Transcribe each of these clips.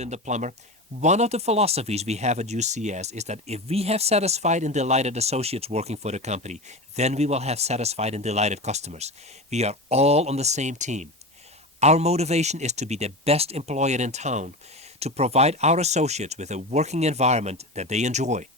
Linda Plummer, one of the philosophies we have at UCS is that if we have satisfied and delighted associates working for the company, then we will have satisfied and delighted customers. We are all on the same team. Our motivation is to be the best employer in town, to provide our associates with a working environment that they enjoy.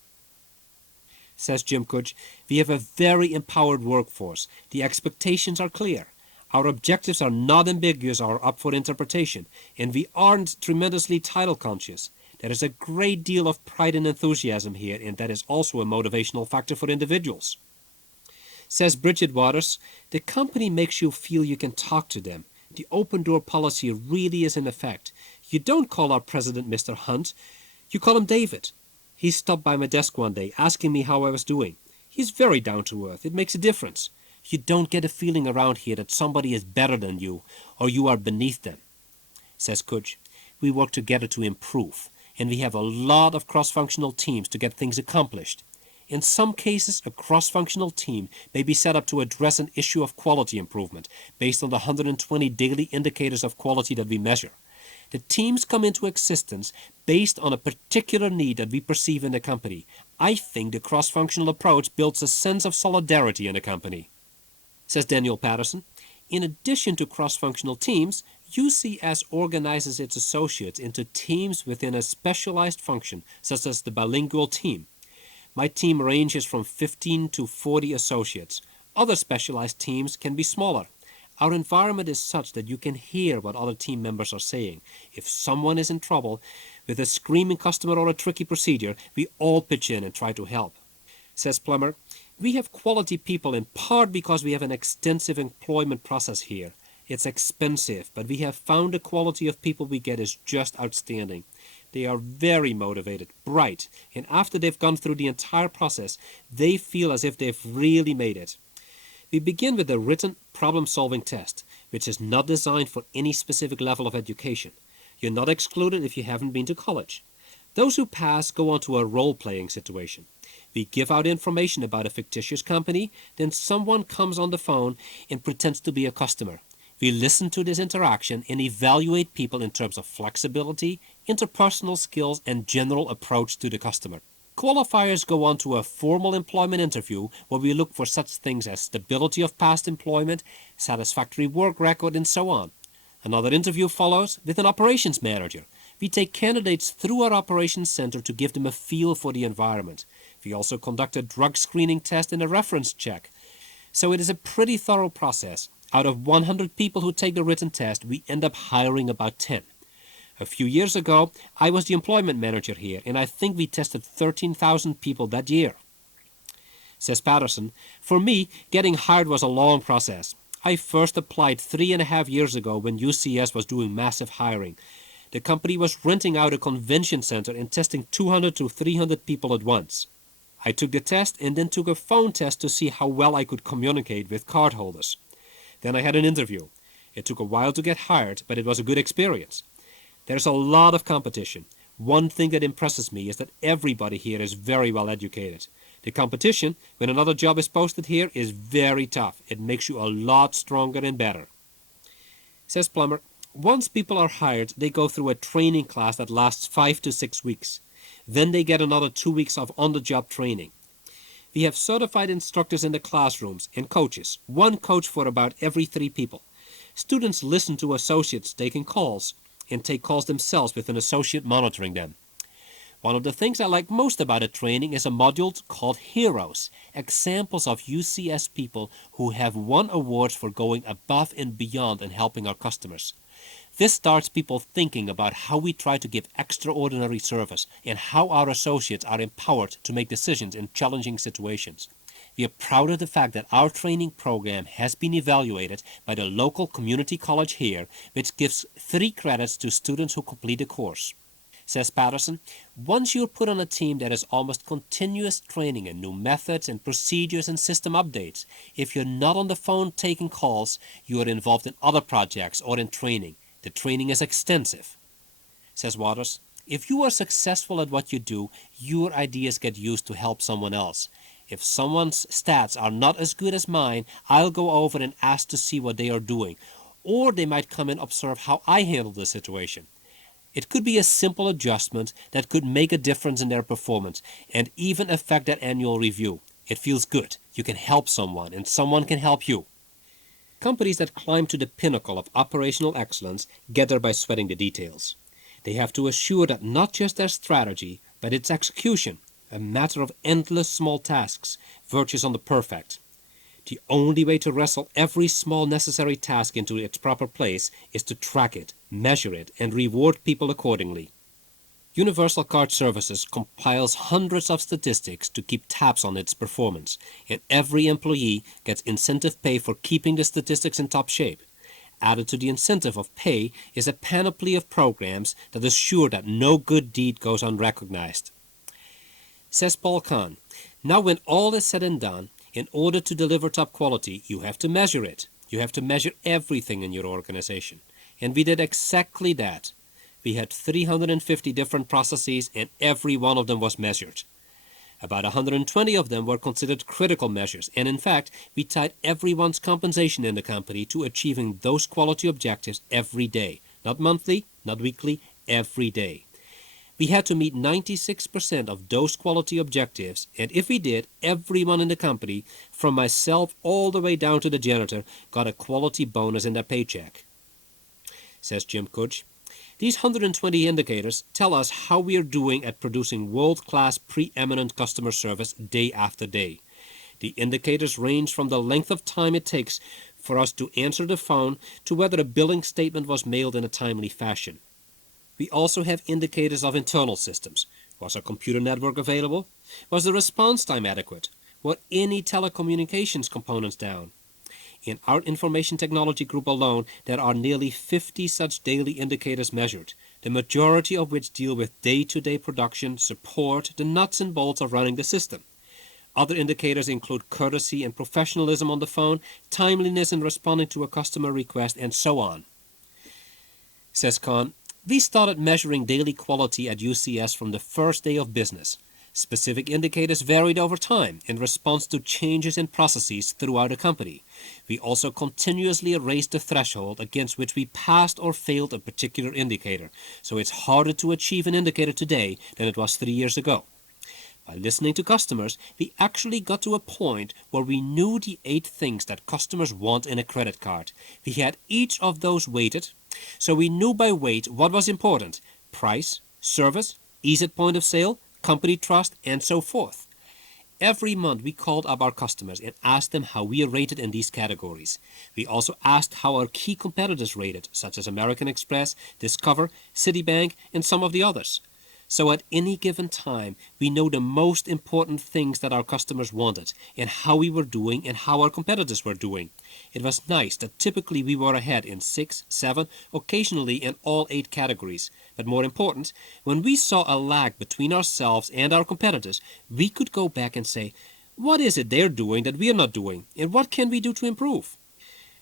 Says Jim Kutch, we have a very empowered workforce. The expectations are clear. Our objectives are not ambiguous or up for interpretation, and we aren't tremendously title conscious. There is a great deal of pride and enthusiasm here, and that is also a motivational factor for individuals. Says Bridget Waters, the company makes you feel you can talk to them. The open door policy really is in effect. You don't call our president Mr. Hunt, you call him David. He stopped by my desk one day asking me how I was doing. He's very down to earth. It makes a difference. You don't get a feeling around here that somebody is better than you or you are beneath them. Says Kutch, we work together to improve, and we have a lot of cross-functional teams to get things accomplished. In some cases, a cross-functional team may be set up to address an issue of quality improvement based on the 120 daily indicators of quality that we measure. The teams come into existence based on a particular need that we perceive in the company. I think the cross-functional approach builds a sense of solidarity in the company. Says Daniel Patterson, in addition to cross-functional teams, UCS organizes its associates into teams within a specialized function, such as the bilingual team. My team ranges from 15 to 40 associates. Other specialized teams can be smaller. Our environment is such that you can hear what other team members are saying. If someone is in trouble with a screaming customer or a tricky procedure, we all pitch in and try to help. Says Plummer, we have quality people in part because we have an extensive employment process here. It's expensive, but we have found the quality of people we get is just outstanding. They are very motivated, bright, and after they've gone through the entire process, they feel as if they've really made it. We begin with a written problem-solving test, which is not designed for any specific level of education. You're not excluded if you haven't been to college. Those who pass go on to a role-playing situation. We give out information about a fictitious company, then someone comes on the phone and pretends to be a customer. We listen to this interaction and evaluate people in terms of flexibility, interpersonal skills, and general approach to the customer. Qualifiers go on to a formal employment interview where we look for such things as stability of past employment, satisfactory work record, and so on. Another interview follows with an operations manager. We take candidates through our operations center to give them a feel for the environment. We also conduct a drug screening test and a reference check. So it is a pretty thorough process. Out of 100 people who take the written test, we end up hiring about 10. A few years ago, I was the employment manager here, and I think we tested 13,000 people that year. Says Patterson, for me, getting hired was a long process. I first applied 3.5 years ago when UCS was doing massive hiring. The company was renting out a convention center and testing 200 to 300 people at once. I took the test and then took a phone test to see how well I could communicate with cardholders. Then I had an interview. It took a while to get hired, but it was a good experience. There's a lot of competition. One thing that impresses me is that everybody here is very well educated. The competition, when another job is posted here, is very tough. It makes you a lot stronger and better. Says Plummer, once people are hired, they go through a training class that lasts 5 to 6 weeks. Then they get another 2 weeks of on-the-job training. We have certified instructors in the classrooms and coaches, one coach for about every 3 people. Students listen to associates taking calls and take calls themselves with an associate monitoring them. One of the things I like most about a training is a module called Heroes, examples of UCS people who have won awards for going above and beyond in helping our customers. This starts people thinking about how we try to give extraordinary service and how our associates are empowered to make decisions in challenging situations. We are proud of the fact that our training program has been evaluated by the local community college here, which gives 3 credits to students who complete the course. Says Patterson, once you're put on a team, there is almost continuous training in new methods and procedures and system updates. If you're not on the phone taking calls, you are involved in other projects or in training. The training is extensive. Says Waters, if you are successful at what you do, your ideas get used to help someone else. If someone's stats are not as good as mine, I'll go over and ask to see what they are doing. Or they might come and observe how I handle the situation. It could be a simple adjustment that could make a difference in their performance and even affect their annual review. It feels good. You can help someone and someone can help you. Companies that climb to the pinnacle of operational excellence get there by sweating the details. They have to assure that not just their strategy, but its execution, a matter of endless small tasks, verges on the perfect. The only way to wrestle every small necessary task into its proper place is to track it, measure it, and reward people accordingly. Universal Card Services compiles hundreds of statistics to keep tabs on its performance, and every employee gets incentive pay for keeping the statistics in top shape. Added to the incentive of pay is a panoply of programs that assure that no good deed goes unrecognized. Says Paul Kahn, now when all is said and done, in order to deliver top quality, you have to measure it. You have to measure everything in your organization. And we did exactly that. We had 350 different processes and every one of them was measured. About 120 of them were considered critical measures, and in fact, we tied everyone's compensation in the company to achieving those quality objectives every day. Not monthly, not weekly, every day. We had to meet 96% of those quality objectives, and if we did, everyone in the company, from myself all the way down to the janitor, got a quality bonus in their paycheck. Says Jim Kutch, these 120 indicators tell us how we are doing at producing world-class preeminent customer service day after day. The indicators range from the length of time it takes for us to answer the phone to whether a billing statement was mailed in a timely fashion. We also have indicators of internal systems. Was our computer network available? Was the response time adequate? Were any telecommunications components down? In our information technology group alone, there are nearly 50 such daily indicators measured, the majority of which deal with day-to-day production, support, the nuts and bolts of running the system. Other indicators include courtesy and professionalism on the phone, timeliness in responding to a customer request, and so on. Says Kahn, we started measuring daily quality at UCS from the first day of business. Specific indicators varied over time in response to changes in processes throughout the company. We also continuously raised the threshold against which we passed or failed a particular indicator, so it's harder to achieve an indicator today than it was 3 years ago. By listening to customers, we actually got to a point where we knew the 8 things that customers want in a credit card. We had each of those weighted, so we knew by weight what was important: price, service, ease at point of sale, company trust, and so forth. Every month we called up our customers and asked them how we are rated in these categories. We also asked how our key competitors rated, such as American Express, Discover, Citibank, and some of the others. So at any given time, we know the most important things that our customers wanted and how we were doing and how our competitors were doing. It was nice that typically we were ahead in 6, 7, occasionally in all 8 categories. But more important, when we saw a lag between ourselves and our competitors, we could go back and say, what is it they're doing that we're not doing, and what can we do to improve?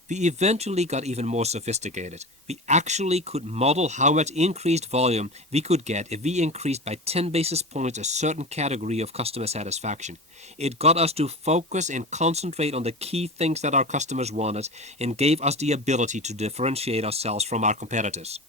We eventually got even more sophisticated. We actually could model how much increased volume we could get if we increased by 10 basis points a certain category of customer satisfaction. It got us to focus and concentrate on the key things that our customers wanted and gave us the ability to differentiate ourselves from our competitors.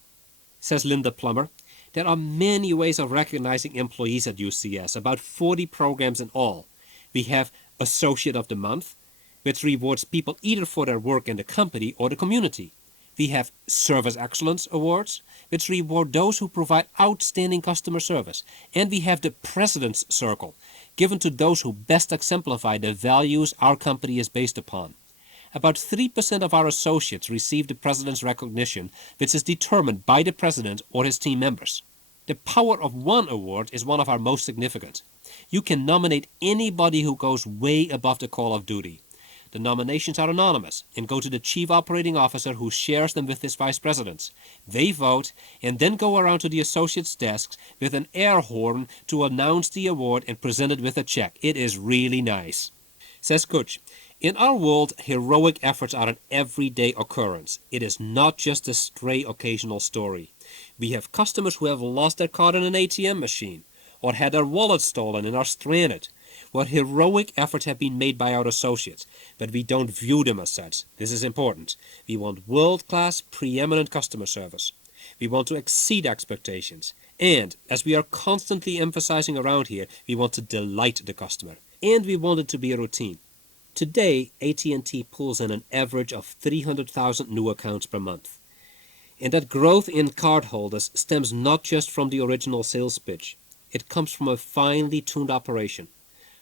Says Linda Plummer, there are many ways of recognizing employees at UCS, about 40 programs in all. We have Associate of the Month, which rewards people either for their work in the company or the community. We have Service Excellence Awards, which reward those who provide outstanding customer service. And we have the President's Circle, given to those who best exemplify the values our company is based upon. About 3% of our associates receive the President's recognition, which is determined by the President or his team members. The Power of One Award is one of our most significant. You can nominate anybody who goes way above the call of duty. The nominations are anonymous and go to the Chief Operating Officer, who shares them with his Vice Presidents. They vote and then go around to the associates' desks with an air horn to announce the award and present it with a check. It is really nice. Says Kutch, in our world, heroic efforts are an everyday occurrence. It is not just a stray occasional story. We have customers who have lost their card in an ATM machine or had their wallet stolen and are stranded. What heroic efforts have been made by our associates, but we don't view them as such. This is important. We want world-class, preeminent customer service. We want to exceed expectations. And, as we are constantly emphasizing around here, we want to delight the customer. And we want it to be a routine. Today, AT&T pulls in an average of 300,000 new accounts per month. And that growth in cardholders stems not just from the original sales pitch. It comes from a finely tuned operation,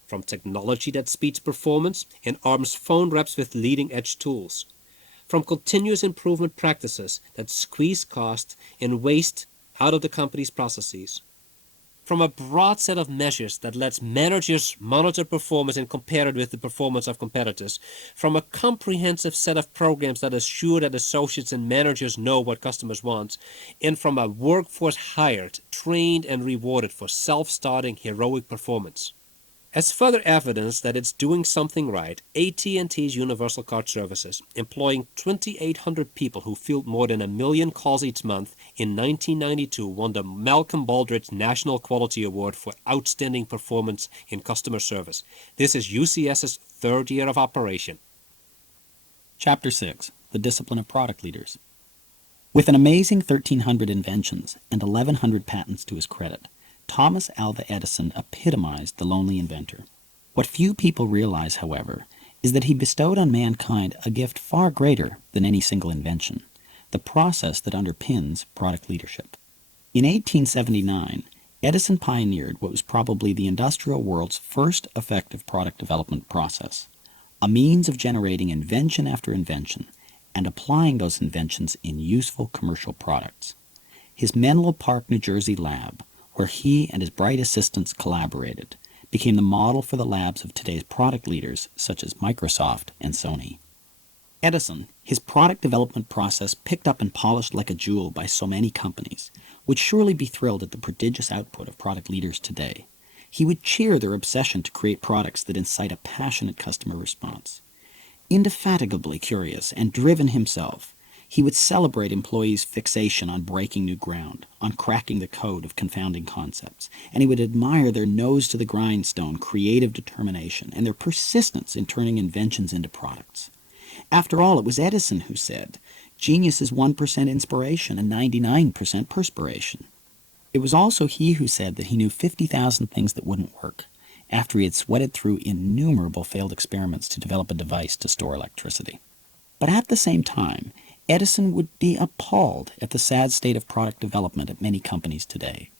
from technology that speeds performance and arms phone reps with leading-edge tools, from continuous improvement practices that squeeze cost and waste out of the company's processes, from a broad set of measures that lets managers monitor performance and compare it with the performance of competitors, from a comprehensive set of programs that assure that associates and managers know what customers want, and from a workforce hired, trained, and rewarded for self-starting heroic performance. As further evidence that it's doing something right, AT&T's Universal Card Services, employing 2,800 people who field more than 1 million calls each month, in 1992 won the Malcolm Baldrige National Quality Award for Outstanding Performance in Customer Service. This is UCS's third year of operation. Chapter 6. The Discipline of Product Leaders. With an amazing 1,300 inventions and 1,100 patents to his credit, Thomas Alva Edison epitomized the lonely inventor. What few people realize, however, is that he bestowed on mankind a gift far greater than any single invention, the process that underpins product leadership. In 1879, Edison pioneered what was probably the industrial world's first effective product development process, a means of generating invention after invention and applying those inventions in useful commercial products. His Menlo Park, New Jersey lab, where he and his bright assistants collaborated, became the model for the labs of today's product leaders such as Microsoft and Sony. Edison, his product development process picked up and polished like a jewel by so many companies, would surely be thrilled at the prodigious output of product leaders today. He would cheer their obsession to create products that incite a passionate customer response. Indefatigably curious and driven himself, he would celebrate employees' fixation on breaking new ground, on cracking the code of confounding concepts, and he would admire their nose-to-the-grindstone creative determination and their persistence in turning inventions into products. After all, it was Edison who said, "Genius is 1% inspiration and 99% perspiration." It was also he who said that he knew 50,000 things that wouldn't work, after he had sweated through innumerable failed experiments to develop a device to store electricity. But at the same time, Edison would be appalled at the sad state of product development at many companies today.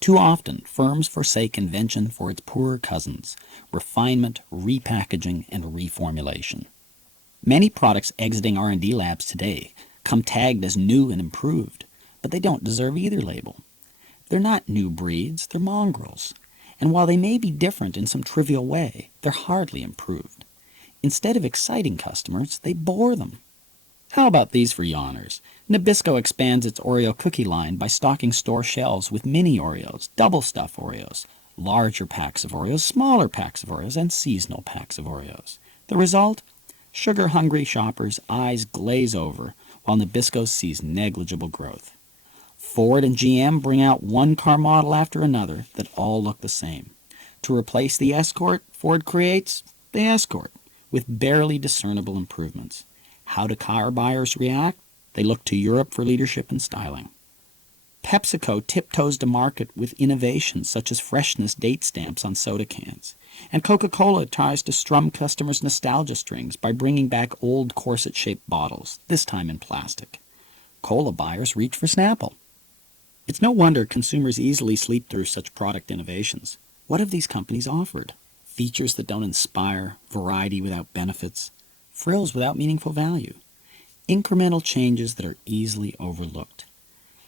Too often, firms forsake invention for its poorer cousins, refinement, repackaging, and reformulation. Many products exiting R&D labs today come tagged as new and improved, but they don't deserve either label. They're not new breeds, they're mongrels. And while they may be different in some trivial way, they're hardly improved. Instead of exciting customers, they bore them. How about these for yawners? Nabisco expands its Oreo cookie line by stocking store shelves with mini Oreos, double stuff Oreos, larger packs of Oreos, smaller packs of Oreos, and seasonal packs of Oreos. The result? Sugar-hungry shoppers' eyes glaze over while Nabisco sees negligible growth. Ford and GM bring out one car model after another that all look the same. To replace the Escort, Ford creates the Escort with barely discernible improvements. How do car buyers react? They look to Europe for leadership and styling. PepsiCo tiptoes to market with innovations such as freshness date stamps on soda cans. And Coca-Cola tries to strum customers' nostalgia strings by bringing back old corset-shaped bottles, this time in plastic. Cola buyers reach for Snapple. It's no wonder consumers easily sleep through such product innovations. What have these companies offered? Features that don't inspire, variety without benefits, frills without meaningful value, incremental changes that are easily overlooked.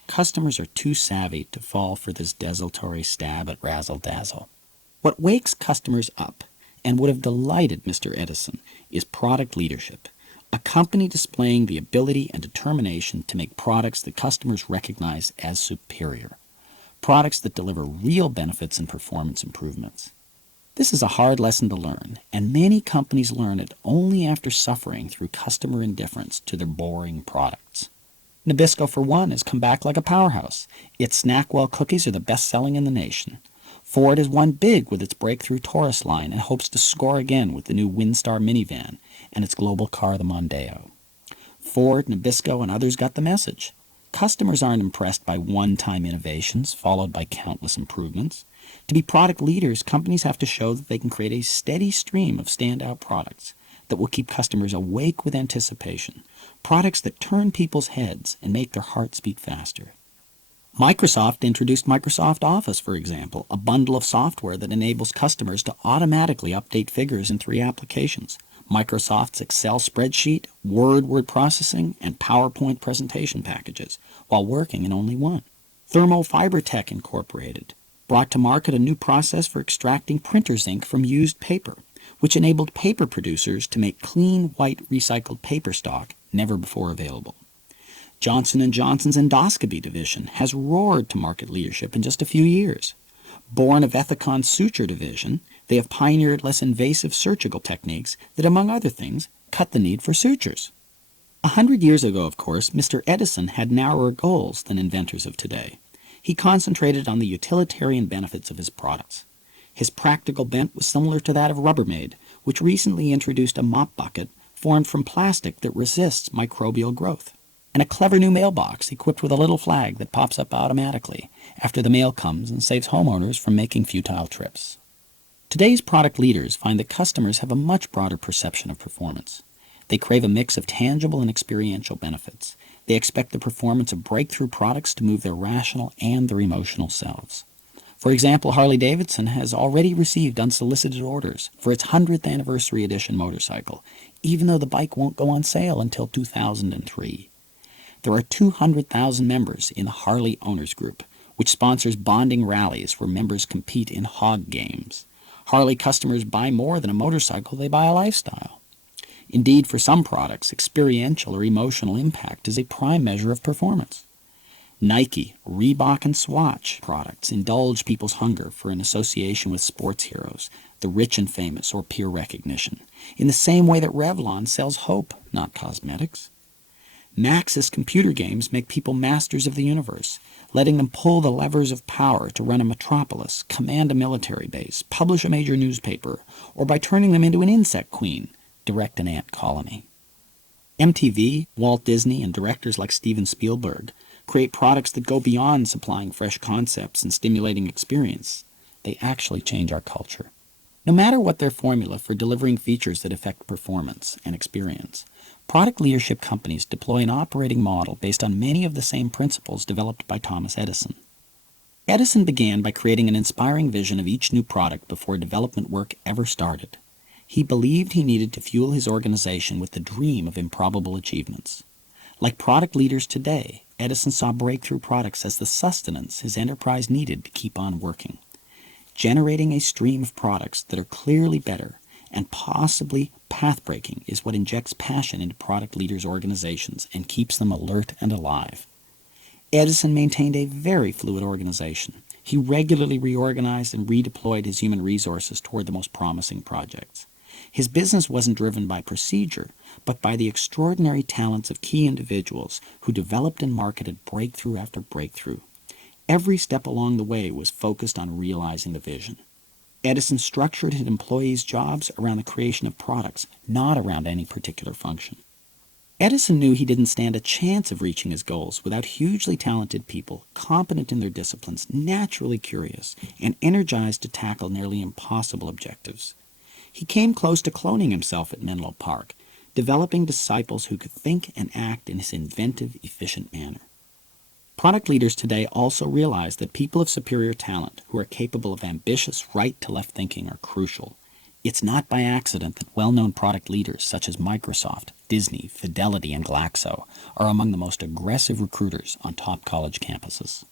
Customers are too savvy to fall for this desultory stab at razzle-dazzle. What wakes customers up, and would have delighted Mr. Edison, is product leadership, a company displaying the ability and determination to make products that customers recognize as superior, products that deliver real benefits and performance improvements. This is a hard lesson to learn, and many companies learn it only after suffering through customer indifference to their boring products. Nabisco, for one, has come back like a powerhouse. Its Snackwell cookies are the best-selling in the nation. Ford has won big with its breakthrough Taurus line and hopes to score again with the new Windstar minivan and its global car, the Mondeo. Ford, Nabisco, and others got the message. Customers aren't impressed by one-time innovations followed by countless improvements. To be product leaders, companies have to show that they can create a steady stream of standout products that will keep customers awake with anticipation, products that turn people's heads and make their hearts beat faster. Microsoft introduced Microsoft Office, for example, a bundle of software that enables customers to automatically update figures in 3 applications: Microsoft's Excel spreadsheet, word processing, and PowerPoint presentation packages, while working in only one. Thermo Fiber Tech Incorporated brought to market a new process for extracting printer's ink from used paper, which enabled paper producers to make clean, white, recycled paper stock never before available. Johnson & Johnson's endoscopy division has roared to market leadership in just a few years. Born of Ethicon's suture division, they have pioneered less invasive surgical techniques that, among other things, cut the need for sutures. 100 years ago, of course, Mr. Edison had narrower goals than inventors of today. He concentrated on the utilitarian benefits of his products. His practical bent was similar to that of Rubbermaid, which recently introduced a mop bucket formed from plastic that resists microbial growth, and a clever new mailbox equipped with a little flag that pops up automatically after the mail comes and saves homeowners from making futile trips. Today's product leaders find that customers have a much broader perception of performance. They crave a mix of tangible and experiential benefits. They expect the performance of breakthrough products to move their rational and their emotional selves. For example, Harley-Davidson has already received unsolicited orders for its 100th anniversary edition motorcycle, even though the bike won't go on sale until 2003. There are 200,000 members in the Harley Owners Group, which sponsors bonding rallies where members compete in hog games. Harley customers buy more than a motorcycle, they buy a lifestyle. Indeed, for some products, experiential or emotional impact is a prime measure of performance. Nike, Reebok, and Swatch products indulge people's hunger for an association with sports heroes, the rich and famous, or peer recognition, in the same way that Revlon sells hope, not cosmetics. Maxis computer games make people masters of the universe, letting them pull the levers of power to run a metropolis, command a military base, publish a major newspaper, or by turning them into an insect queen, direct an ant colony. MTV, Walt Disney, and directors like Steven Spielberg create products that go beyond supplying fresh concepts and stimulating experience. They actually change our culture. No matter what their formula for delivering features that affect performance and experience, product leadership companies deploy an operating model based on many of the same principles developed by Thomas Edison. Edison began by creating an inspiring vision of each new product before development work ever started. He believed he needed to fuel his organization with the dream of improbable achievements. Like product leaders today, Edison saw breakthrough products as the sustenance his enterprise needed to keep on working. Generating a stream of products that are clearly better and possibly path-breaking is what injects passion into product leaders' organizations and keeps them alert and alive. Edison maintained a very fluid organization. He regularly reorganized and redeployed his human resources toward the most promising projects. His business wasn't driven by procedure, but by the extraordinary talents of key individuals who developed and marketed breakthrough after breakthrough. Every step along the way was focused on realizing the vision. Edison structured his employees' jobs around the creation of products, not around any particular function. Edison knew he didn't stand a chance of reaching his goals without hugely talented people, competent in their disciplines, naturally curious, and energized to tackle nearly impossible objectives. He came close to cloning himself at Menlo Park, developing disciples who could think and act in his inventive, efficient manner. Product leaders today also realize that people of superior talent who are capable of ambitious right-to-left thinking are crucial. It's not by accident that well-known product leaders such as Microsoft, Disney, Fidelity, and Glaxo are among the most aggressive recruiters on top college campuses.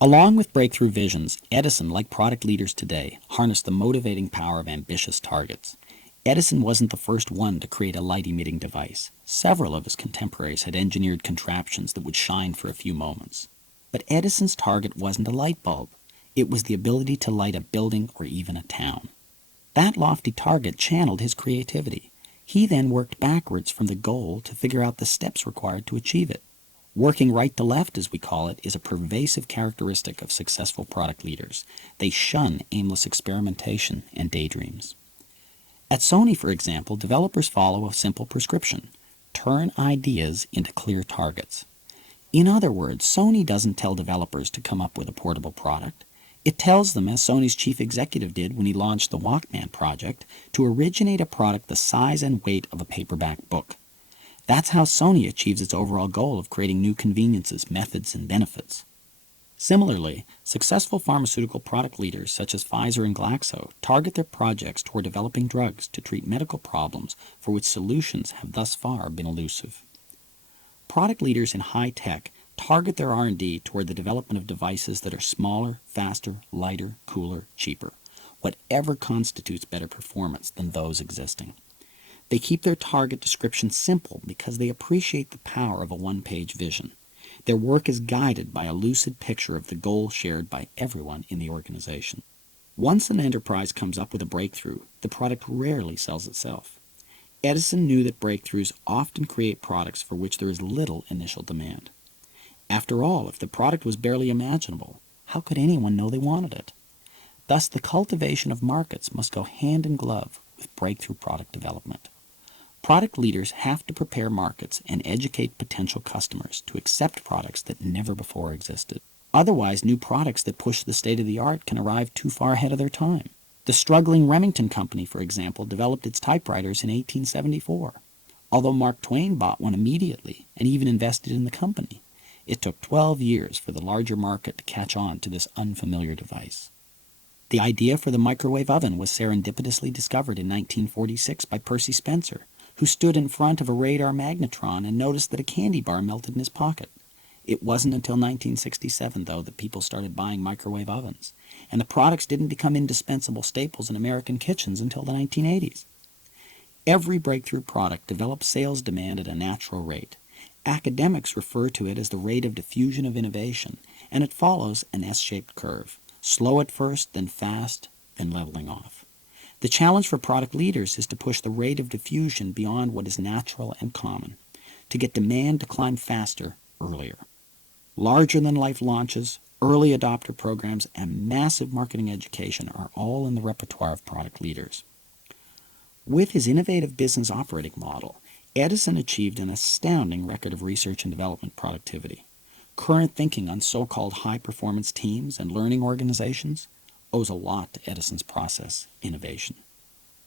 Along with breakthrough visions, Edison, like product leaders today, harnessed the motivating power of ambitious targets. Edison wasn't the first one to create a light-emitting device. Several of his contemporaries had engineered contraptions that would shine for a few moments. But Edison's target wasn't a light bulb. It was the ability to light a building or even a town. That lofty target channeled his creativity. He then worked backwards from the goal to figure out the steps required to achieve it. Working right to left, as we call it, is a pervasive characteristic of successful product leaders. They shun aimless experimentation and daydreams. At Sony, for example, developers follow a simple prescription: turn ideas into clear targets. In other words, Sony doesn't tell developers to come up with a portable product. It tells them, as Sony's chief executive did when he launched the Walkman project, to originate a product the size and weight of a paperback book. That's how Sony achieves its overall goal of creating new conveniences, methods, and benefits. Similarly, successful pharmaceutical product leaders such as Pfizer and Glaxo target their projects toward developing drugs to treat medical problems for which solutions have thus far been elusive. Product leaders in high tech target their R&D toward the development of devices that are smaller, faster, lighter, cooler, cheaper, whatever constitutes better performance than those existing. They keep their target description simple because they appreciate the power of a one-page vision. Their work is guided by a lucid picture of the goal shared by everyone in the organization. Once an enterprise comes up with a breakthrough, the product rarely sells itself. Edison knew that breakthroughs often create products for which there is little initial demand. After all, if the product was barely imaginable, how could anyone know they wanted it? Thus, the cultivation of markets must go hand in glove with breakthrough product development. Product leaders have to prepare markets and educate potential customers to accept products that never before existed. Otherwise, new products that push the state-of-the-art can arrive too far ahead of their time. The struggling Remington Company, for example, developed its typewriters in 1874. Although Mark Twain bought one immediately and even invested in the company, it took 12 years for the larger market to catch on to this unfamiliar device. The idea for the microwave oven was serendipitously discovered in 1946 by Percy Spencer, who stood in front of a radar magnetron and noticed that a candy bar melted in his pocket. It wasn't until 1967, though, that people started buying microwave ovens, and the products didn't become indispensable staples in American kitchens until the 1980s. Every breakthrough product develops sales demand at a natural rate. Academics refer to it as the rate of diffusion of innovation, and it follows an S-shaped curve, slow at first, then fast, then leveling off. The challenge for product leaders is to push the rate of diffusion beyond what is natural and common, to get demand to climb faster, earlier. Larger-than-life launches, early adopter programs, and massive marketing education are all in the repertoire of product leaders. With his innovative business operating model, Edison achieved an astounding record of research and development productivity. Current thinking on so-called high-performance teams and learning organizations owes a lot to Edison's process innovation.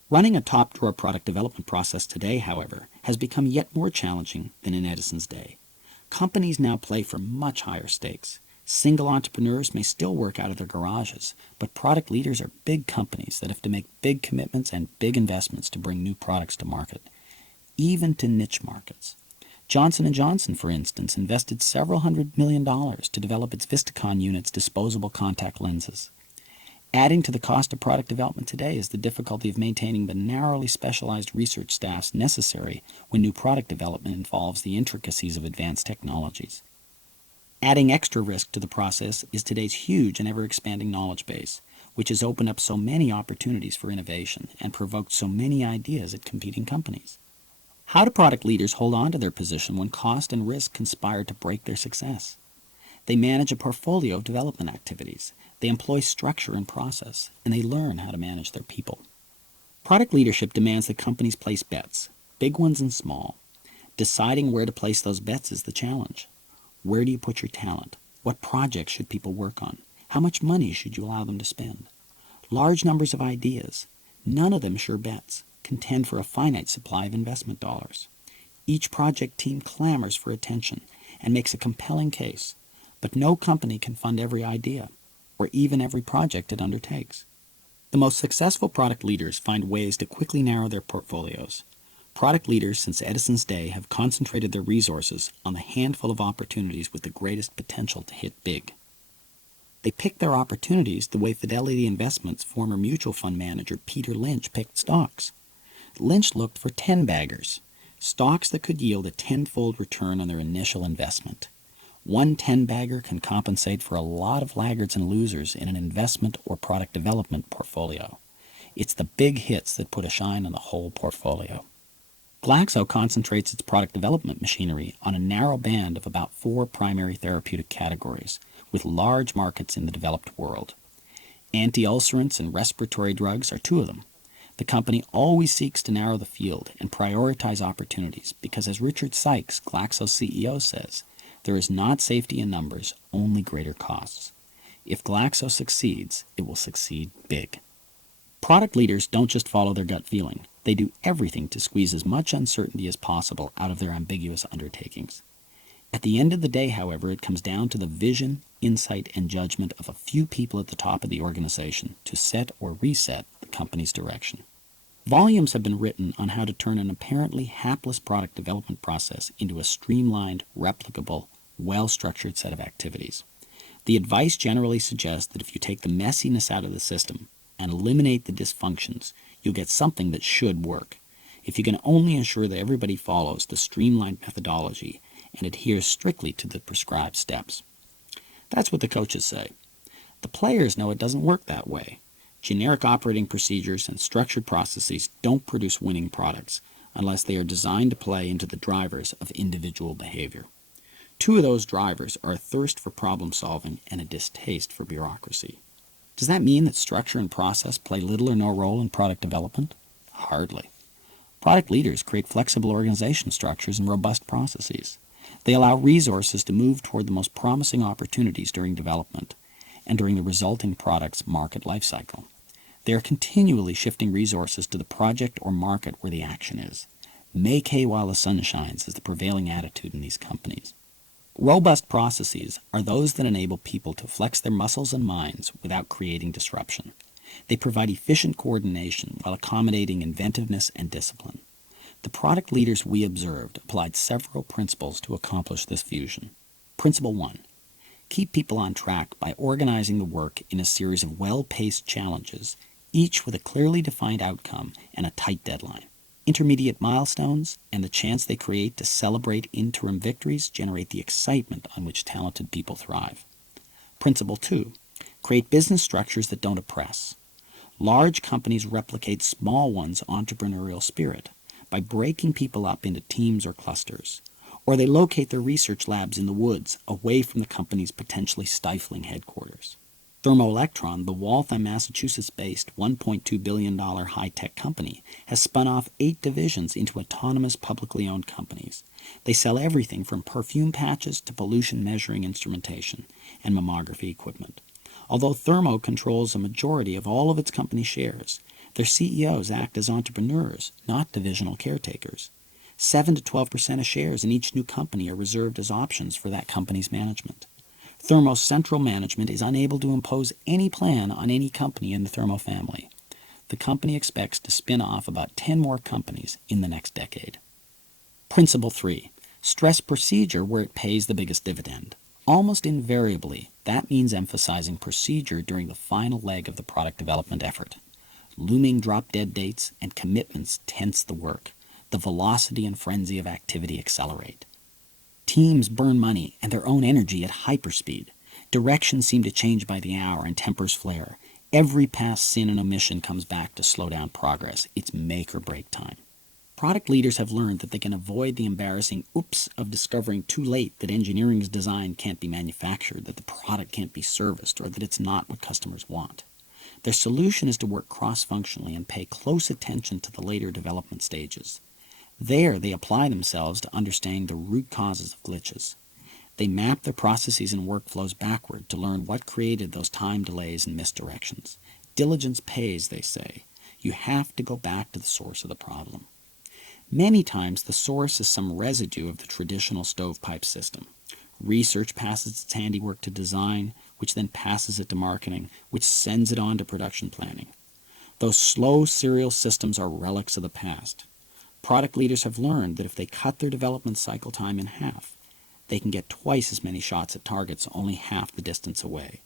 Running a top-drawer product development process today, however, has become yet more challenging than in Edison's day. Companies now play for much higher stakes. Single entrepreneurs may still work out of their garages, but product leaders are big companies that have to make big commitments and big investments to bring new products to market, even to niche markets. Johnson & Johnson, for instance, invested several $100 million to develop its Vistakon unit's disposable contact lenses. Adding to the cost of product development today is the difficulty of maintaining the narrowly specialized research staffs necessary when new product development involves the intricacies of advanced technologies. Adding extra risk to the process is today's huge and ever-expanding knowledge base, which has opened up so many opportunities for innovation and provoked so many ideas at competing companies. How do product leaders hold on to their position when cost and risk conspire to break their success? They manage a portfolio of development activities. They employ structure and process, and they learn how to manage their people. Product leadership demands that companies place bets, big ones and small. Deciding where to place those bets is the challenge. Where do you put your talent? What projects should people work on? How much money should you allow them to spend? Large numbers of ideas, none of them sure bets, contend for a finite supply of investment dollars. Each project team clamors for attention and makes a compelling case, but no company can fund every idea, or even every project it undertakes. The most successful product leaders find ways to quickly narrow their portfolios. Product leaders since Edison's day have concentrated their resources on the handful of opportunities with the greatest potential to hit big. They pick their opportunities the way Fidelity Investments' former mutual fund manager Peter Lynch picked stocks. Lynch looked for 10-baggers, stocks that could yield a 10-fold return on their initial investment. One 10-bagger can compensate for a lot of laggards and losers in an investment or product development portfolio. It's the big hits that put a shine on the whole portfolio. Glaxo concentrates its product development machinery on a narrow band of about 4 primary therapeutic categories, with large markets in the developed world. Anti-ulcerants and respiratory drugs are 2 of them. The company always seeks to narrow the field and prioritize opportunities because, as Richard Sykes, Glaxo's CEO, says, There is not safety in numbers, only greater costs. If Glaxo succeeds, it will succeed big. Product leaders don't just follow their gut feeling. They do everything to squeeze as much uncertainty as possible out of their ambiguous undertakings. At the end of the day, however, it comes down to the vision, insight, and judgment of a few people at the top of the organization to set or reset the company's direction. Volumes have been written on how to turn an apparently hapless product development process into a streamlined, replicable, well-structured set of activities. The advice generally suggests that if you take the messiness out of the system and eliminate the dysfunctions, you'll get something that should work. If you can only ensure that everybody follows the streamlined methodology and adheres strictly to the prescribed steps. That's what the coaches say. The players know it doesn't work that way. Generic operating procedures and structured processes don't produce winning products unless they are designed to play into the drivers of individual behavior. Two of those drivers are a thirst for problem solving and a distaste for bureaucracy. Does that mean that structure and process play little or no role in product development? Hardly. Product leaders create flexible organization structures and robust processes. They allow resources to move toward the most promising opportunities during development and during the resulting product's market lifecycle. They are continually shifting resources to the project or market where the action is. Make hay while the sun shines is the prevailing attitude in these companies. Robust processes are those that enable people to flex their muscles and minds without creating disruption. They provide efficient coordination while accommodating inventiveness and discipline. The product leaders we observed applied several principles to accomplish this fusion. Principle 1. Keep people on track by organizing the work in a series of well-paced challenges, each with a clearly defined outcome and a tight deadline. Intermediate milestones and the chance they create to celebrate interim victories generate the excitement on which talented people thrive. Principle 2. Create business structures that don't oppress. Large companies replicate small ones' entrepreneurial spirit by breaking people up into teams or clusters, or they locate their research labs in the woods away from the company's potentially stifling headquarters. Thermoelectron, the Waltham, Massachusetts-based $1.2 billion high-tech company, has spun off 8 divisions into autonomous publicly owned companies. They sell everything from perfume patches to pollution measuring instrumentation and mammography equipment. Although Thermo controls a majority of all of its company shares, their CEOs act as entrepreneurs, not divisional caretakers. 7 to 12% of shares in each new company are reserved as options for that company's management. Thermo's central management is unable to impose any plan on any company in the Thermo family. The company expects to spin off about 10 more companies in the next decade. Principle 3. Stress procedure where it pays the biggest dividend. Almost invariably, that means emphasizing procedure during the final leg of the product development effort. Looming drop-dead dates and commitments tense the work. The velocity and frenzy of activity accelerate. Teams burn money and their own energy at hyperspeed. Directions seem to change by the hour and tempers flare. Every past sin and omission comes back to slow down progress. It's make or break time. Product leaders have learned that they can avoid the embarrassing oops of discovering too late that engineering's design can't be manufactured, that the product can't be serviced, or that it's not what customers want. Their solution is to work cross-functionally and pay close attention to the later development stages. There, they apply themselves to understanding the root causes of glitches. They map their processes and workflows backward to learn what created those time delays and misdirections. Diligence pays, they say. You have to go back to the source of the problem. Many times, the source is some residue of the traditional stovepipe system. Research passes its handiwork to design, which then passes it to marketing, which sends it on to production planning. Those slow serial systems are relics of the past. Product leaders have learned that if they cut their development cycle time in half, they can get twice as many shots at targets only half the distance away.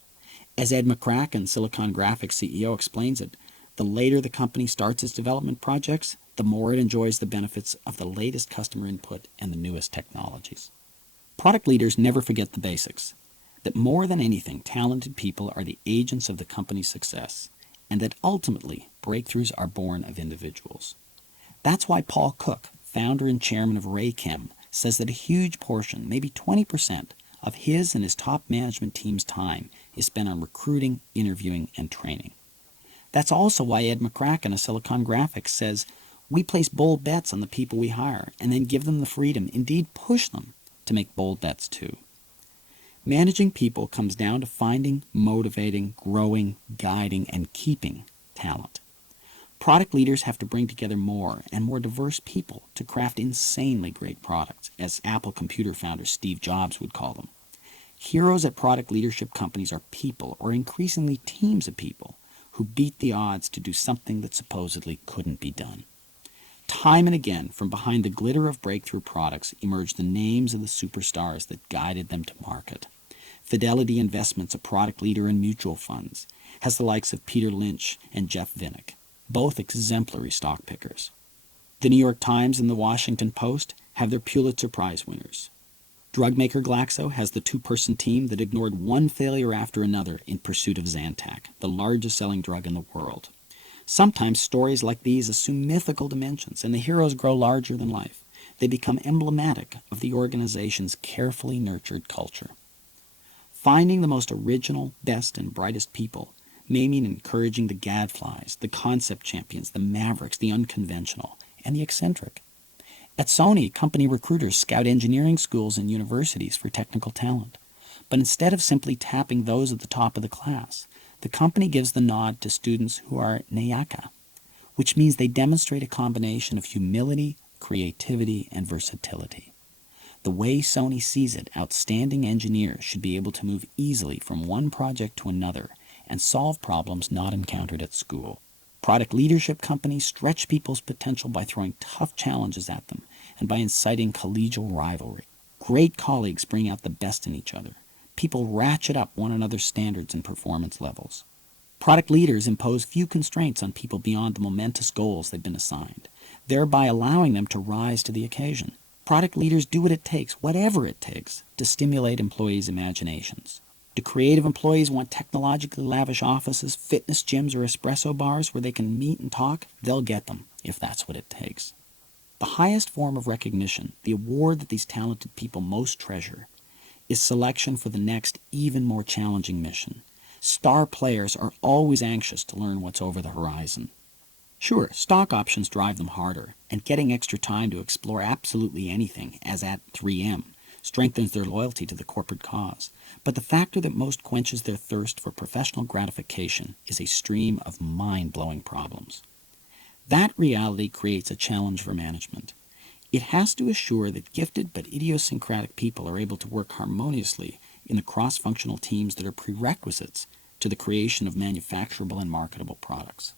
As Ed McCracken, Silicon Graphics CEO, explains it, the later the company starts its development projects, the more it enjoys the benefits of the latest customer input and the newest technologies. Product leaders never forget the basics, that more than anything, talented people are the agents of the company's success, and that ultimately, breakthroughs are born of individuals. That's why Paul Cook, founder and chairman of Raychem, says that a huge portion, maybe 20%, of his and his top management team's time is spent on recruiting, interviewing, and training. That's also why Ed McCracken of Silicon Graphics says, we place bold bets on the people we hire and then give them the freedom, indeed push them, to make bold bets too. Managing people comes down to finding, motivating, growing, guiding, and keeping talent. Product leaders have to bring together more and more diverse people to craft insanely great products, as Apple computer founder Steve Jobs would call them. Heroes at product leadership companies are people, or increasingly teams of people, who beat the odds to do something that supposedly couldn't be done. Time and again, from behind the glitter of breakthrough products emerge the names of the superstars that guided them to market. Fidelity Investments, a product leader in mutual funds, has the likes of Peter Lynch and Jeff Vinnick, both exemplary stock pickers. The New York Times and the Washington Post have their Pulitzer Prize winners. Drug maker Glaxo has the two-person team that ignored one failure after another in pursuit of Zantac, the largest selling drug in the world. Sometimes stories like these assume mythical dimensions, and the heroes grow larger than life. They become emblematic of the organization's carefully nurtured culture. Finding the most original, best, and brightest people may mean encouraging the gadflies, the concept champions, the mavericks, the unconventional, and the eccentric. At Sony, company recruiters scout engineering schools and universities for technical talent. But instead of simply tapping those at the top of the class, the company gives the nod to students who are Nayaka, which means they demonstrate a combination of humility, creativity, and versatility. The way Sony sees it, outstanding engineers should be able to move easily from one project to another and solve problems not encountered at school. Product leadership companies stretch people's potential by throwing tough challenges at them and by inciting collegial rivalry. Great colleagues bring out the best in each other. People ratchet up one another's standards and performance levels. Product leaders impose few constraints on people beyond the momentous goals they've been assigned, thereby allowing them to rise to the occasion. Product leaders do what it takes, whatever it takes, to stimulate employees' imaginations. Do creative employees want technologically lavish offices, fitness gyms, or espresso bars where they can meet and talk? They'll get them, if that's what it takes. The highest form of recognition, the award that these talented people most treasure, is selection for the next, even more challenging mission. Star players are always anxious to learn what's over the horizon. Sure, stock options drive them harder, and getting extra time to explore absolutely anything, as at 3M, strengthens their loyalty to the corporate cause. But the factor that most quenches their thirst for professional gratification is a stream of mind-blowing problems. That reality creates a challenge for management. It has to assure that gifted but idiosyncratic people are able to work harmoniously in the cross-functional teams that are prerequisites to the creation of manufacturable and marketable products.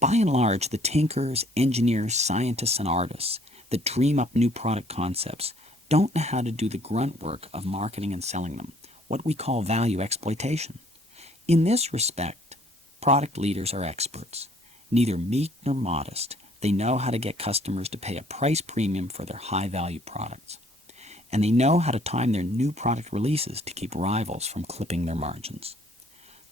By and large, the tinkers, engineers, scientists, and artists that dream up new product concepts don't know how to do the grunt work of marketing and selling them, what we call value exploitation. In this respect, product leaders are experts. Neither meek nor modest, they know how to get customers to pay a price premium for their high-value products. And they know how to time their new product releases to keep rivals from clipping their margins.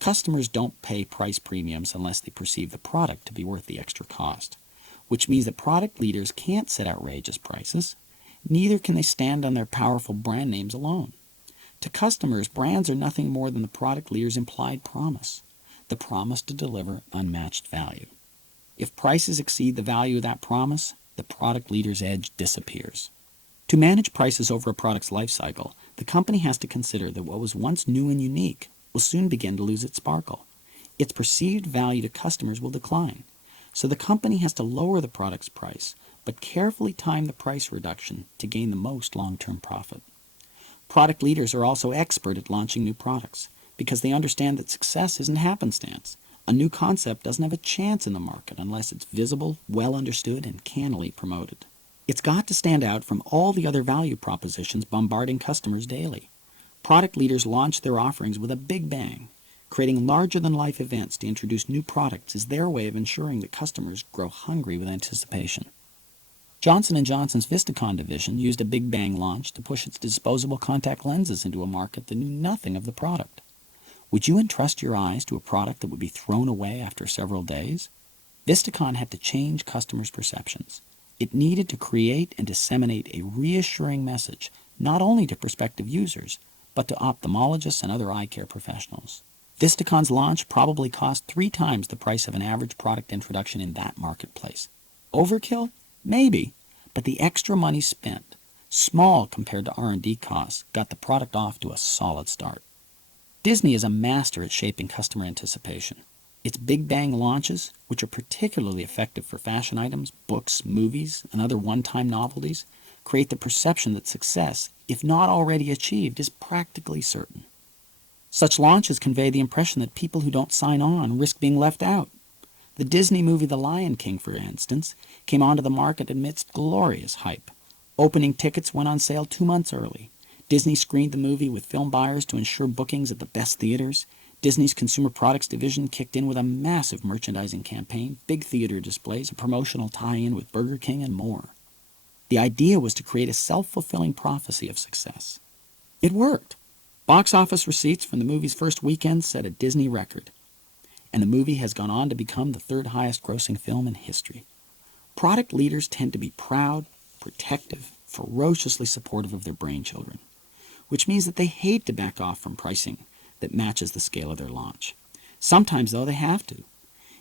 Customers don't pay price premiums unless they perceive the product to be worth the extra cost, which means that product leaders can't set outrageous prices. Neither can they stand on their powerful brand names alone. To customers, brands are nothing more than the product leader's implied promise, the promise to deliver unmatched value. If prices exceed the value of that promise, the product leader's edge disappears. To manage prices over a product's life cycle, the company has to consider that what was once new and unique will soon begin to lose its sparkle. Its perceived value to customers will decline. So the company has to lower the product's price, but carefully time the price reduction to gain the most long-term profit. Product leaders are also expert at launching new products because they understand that success isn't happenstance. A new concept doesn't have a chance in the market unless it's visible, well understood, and cannily promoted. It's got to stand out from all the other value propositions bombarding customers daily. Product leaders launch their offerings with a big bang. Creating larger-than-life events to introduce new products is their way of ensuring that customers grow hungry with anticipation. Johnson & Johnson's Vistakon division used a big bang launch to push its disposable contact lenses into a market that knew nothing of the product. Would you entrust your eyes to a product that would be thrown away after several days? Vistakon had to change customers' perceptions. It needed to create and disseminate a reassuring message, not only to prospective users, but to ophthalmologists and other eye care professionals. Vistakon's launch probably cost 3 times the price of an average product introduction in that marketplace. Overkill? Maybe, but the extra money spent small compared to R&D costs, got the product off to a solid start. Disney is a master at shaping customer anticipation. Its big bang launches, which are particularly effective for fashion items, books, movies, and other one-time novelties, create the perception that success, if not already achieved, is practically certain. Such launches convey the impression that people who don't sign on risk being left out. The Disney movie The Lion King, for instance, came onto the market amidst glorious hype. Opening tickets went on sale 2 months early. Disney screened the movie with film buyers to ensure bookings at the best theaters. Disney's consumer products division kicked in with a massive merchandising campaign, big theater displays, a promotional tie-in with Burger King, and more. The idea was to create a self-fulfilling prophecy of success. It worked. Box office receipts from the movie's first weekend set a Disney record, and the movie has gone on to become the third highest grossing film in history. Product leaders tend to be proud, protective, ferociously supportive of their brainchildren, which means that they hate to back off from pricing that matches the scale of their launch. Sometimes, though, they have to.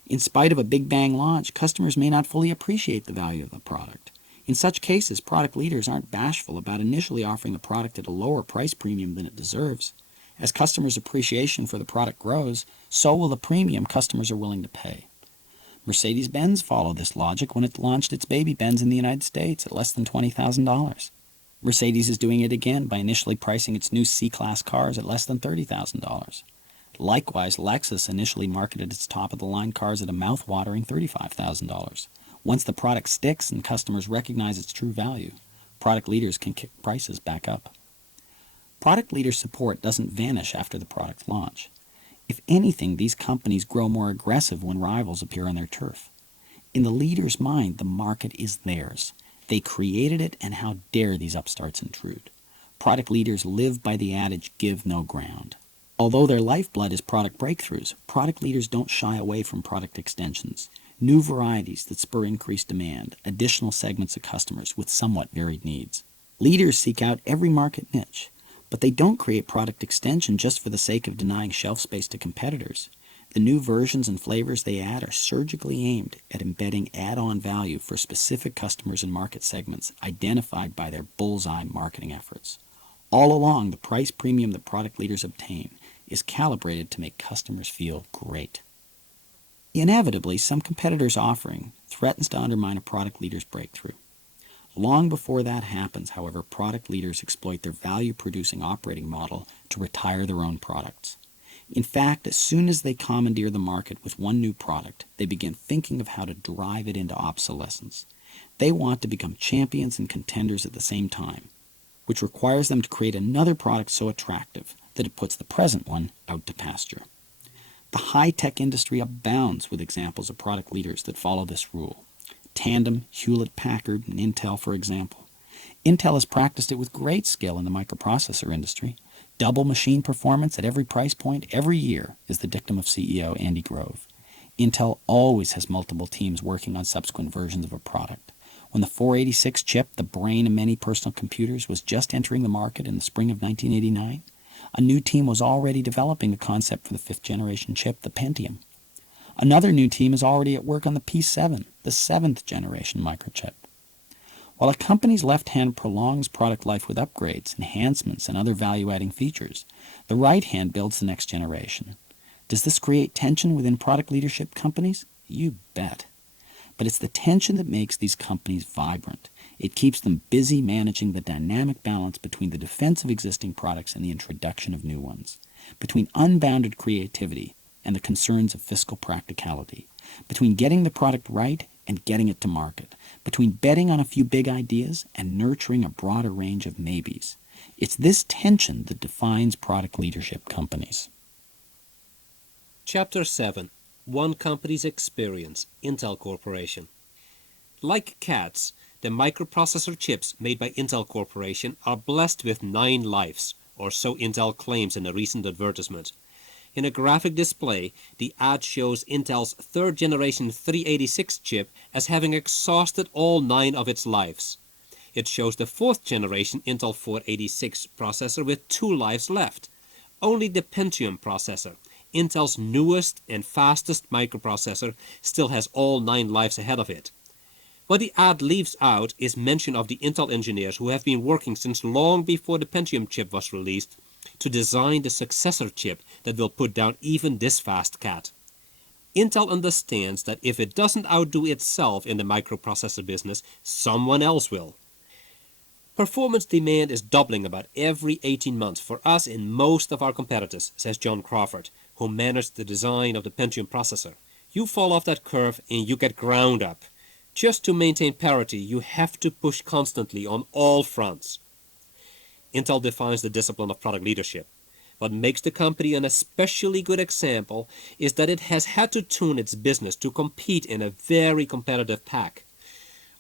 In spite of a big bang launch, customers may not fully appreciate the value of the product. In such cases, product leaders aren't bashful about initially offering the product at a lower price premium than it deserves. As customers' appreciation for the product grows, so will the premium customers are willing to pay. Mercedes-Benz followed this logic when it launched its baby Benz in the United States at less than $20,000. Mercedes is doing it again by initially pricing its new C-Class cars at less than $30,000. Likewise, Lexus initially marketed its top-of-the-line cars at a mouth-watering $35,000. Once the product sticks and customers recognize its true value, product leaders can kick prices back up. Product leader support doesn't vanish after the product launch. If anything, these companies grow more aggressive when rivals appear on their turf. In the leader's mind, the market is theirs. They created it, and how dare these upstarts intrude. Product leaders live by the adage, give no ground. Although their lifeblood is product breakthroughs, product leaders don't shy away from product extensions, new varieties that spur increased demand, additional segments of customers with somewhat varied needs. Leaders seek out every market niche, but they don't create product extension just for the sake of denying shelf space to competitors. The new versions and flavors they add are surgically aimed at embedding add-on value for specific customers and market segments identified by their bullseye marketing efforts. All along, the price premium that product leaders obtain is calibrated to make customers feel great. Inevitably, some competitors' offering threatens to undermine a product leader's breakthrough. Long before that happens, however, product leaders exploit their value-producing operating model to retire their own products. In fact, as soon as they commandeer the market with one new product, they begin thinking of how to drive it into obsolescence. They want to become champions and contenders at the same time, which requires them to create another product so attractive that it puts the present one out to pasture. The high-tech industry abounds with examples of product leaders that follow this rule. Tandem, Hewlett-Packard, and Intel, for example. Intel has practiced it with great skill in the microprocessor industry. Double machine performance at every price point every year is the dictum of CEO Andy Grove. Intel always has multiple teams working on subsequent versions of a product. When the 486 chip, the brain of many personal computers, was just entering the market in the spring of 1989, a new team was already developing a concept for the fifth-generation chip, the Pentium. Another new team is already at work on the P7, the seventh-generation microchip. While a company's left hand prolongs product life with upgrades, enhancements, and other value-adding features, the right hand builds the next generation. Does this create tension within product leadership companies? You bet. But it's the tension that makes these companies vibrant. It keeps them busy managing the dynamic balance between the defense of existing products and the introduction of new ones, between unbounded creativity and the concerns of fiscal practicality, between getting the product right and getting it to market, between betting on a few big ideas and nurturing a broader range of maybes. It's this tension that defines product leadership companies. Chapter 7. One Company's Experience, Intel Corporation. Like cats, the microprocessor chips made by Intel Corporation are blessed with 9 lives, or so Intel claims in a recent advertisement. In a graphic display, the ad shows Intel's third-generation 386 chip as having exhausted all 9 of its lives. It shows the fourth-generation Intel 486 processor with 2 lives left. Only the Pentium processor, Intel's newest and fastest microprocessor, still has all 9 lives ahead of it. What the ad leaves out is mention of the Intel engineers who have been working since long before the Pentium chip was released to design the successor chip that will put down even this fast cat. Intel understands that if it doesn't outdo itself in the microprocessor business, someone else will. Performance demand is doubling about every 18 months for us and most of our competitors, says John Crawford, who managed the design of the Pentium processor. You fall off that curve and you get ground up. Just to maintain parity, you have to push constantly on all fronts. Intel defines the discipline of product leadership. What makes the company an especially good example is that it has had to tune its business to compete in a very competitive pack.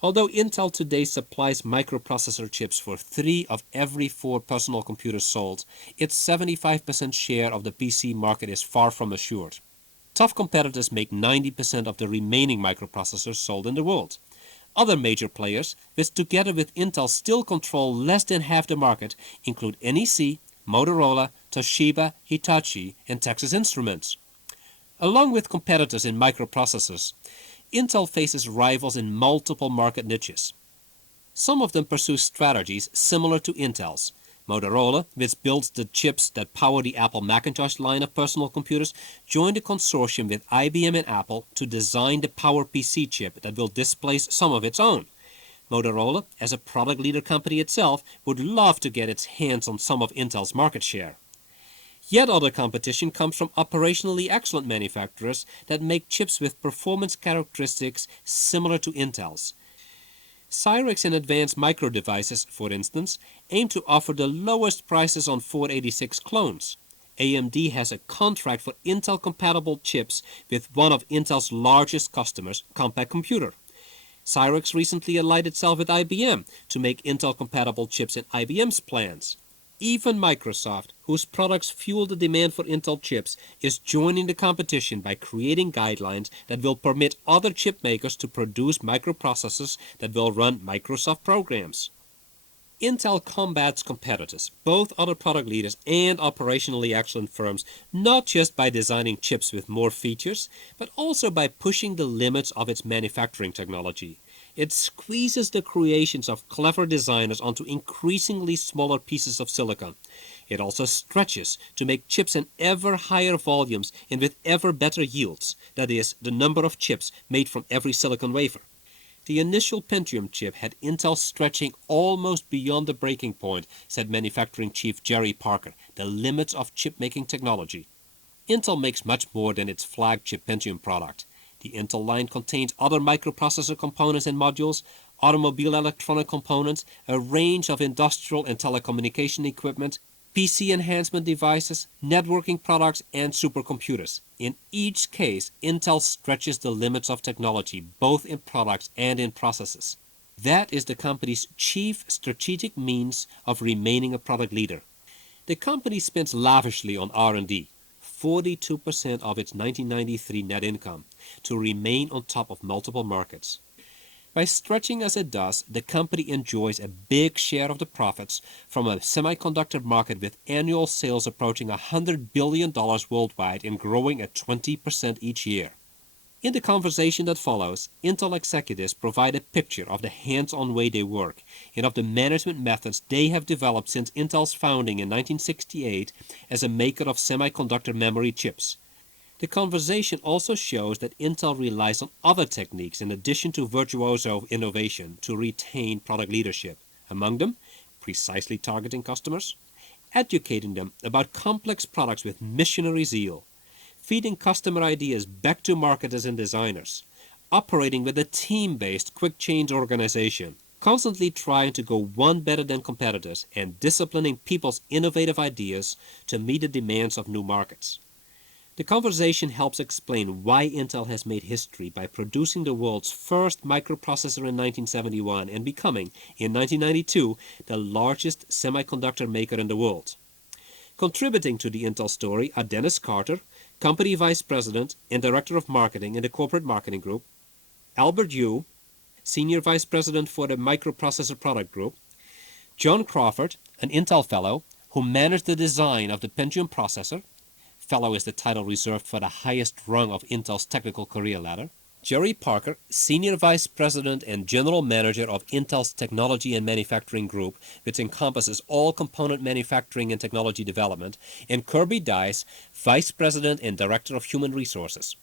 Although Intel today supplies microprocessor chips for 3 of every 4 personal computers sold, its 75% share of the PC market is far from assured. Tough competitors make 90% of the remaining microprocessors sold in the world. Other major players, which together with Intel still control less than half the market, include NEC, Motorola, Toshiba, Hitachi, and Texas Instruments. Along with competitors in microprocessors, Intel faces rivals in multiple market niches. Some of them pursue strategies similar to Intel's. Motorola, which builds the chips that power the Apple Macintosh line of personal computers, joined a consortium with IBM and Apple to design the PowerPC chip that will displace some of its own. Motorola, as a product leader company itself, would love to get its hands on some of Intel's market share. Yet other competition comes from operationally excellent manufacturers that make chips with performance characteristics similar to Intel's. Cyrix and Advanced Micro Devices, for instance, aim to offer the lowest prices on 486 clones. AMD has a contract for Intel-compatible chips with one of Intel's largest customers, Compaq Computer. Cyrix recently allied itself with IBM to make Intel-compatible chips in IBM's plans. Even Microsoft, whose products fuel the demand for Intel chips, is joining the competition by creating guidelines that will permit other chip makers to produce microprocessors that will run Microsoft programs. Intel combats competitors, both other product leaders and operationally excellent firms, not just by designing chips with more features, but also by pushing the limits of its manufacturing technology. It squeezes the creations of clever designers onto increasingly smaller pieces of silicon. It also stretches to make chips in ever higher volumes and with ever better yields, that is, the number of chips made from every silicon wafer. The initial Pentium chip had Intel stretching almost beyond the breaking point, said manufacturing chief Jerry Parker, the limits of chip-making technology. Intel makes much more than its flagship Pentium product. The Intel line contains other microprocessor components and modules, automobile electronic components, a range of industrial and telecommunication equipment, PC enhancement devices, networking products, and supercomputers. In each case, Intel stretches the limits of technology, both in products and in processes. That is the company's chief strategic means of remaining a product leader. The company spends lavishly on R&D, 42% of its 1993 net income, to remain on top of multiple markets. By stretching as it does, the company enjoys a big share of the profits from a semiconductor market with annual sales approaching $100 billion worldwide and growing at 20% each year. In the conversation that follows, Intel executives provide a picture of the hands-on way they work and of the management methods they have developed since Intel's founding in 1968 as a maker of semiconductor memory chips. The conversation also shows that Intel relies on other techniques in addition to virtuoso innovation to retain product leadership. Among them, precisely targeting customers, educating them about complex products with missionary zeal, feeding customer ideas back to marketers and designers, operating with a team-based quick change organization, constantly trying to go one better than competitors, and disciplining people's innovative ideas to meet the demands of new markets. The conversation helps explain why Intel has made history by producing the world's first microprocessor in 1971 and becoming, in 1992, the largest semiconductor maker in the world. Contributing to the Intel story are Dennis Carter, Company Vice President and Director of Marketing in the Corporate Marketing Group, Albert Yu, Senior Vice President for the Microprocessor Product Group, John Crawford, an Intel Fellow who managed the design of the Pentium processor. Fellow is the title reserved for the highest rung of Intel's technical career ladder. Jerry Parker, Senior Vice President and General Manager of Intel's Technology and Manufacturing Group, which encompasses all component manufacturing and technology development, and Kirby Dice, Vice President and Director of Human Resources.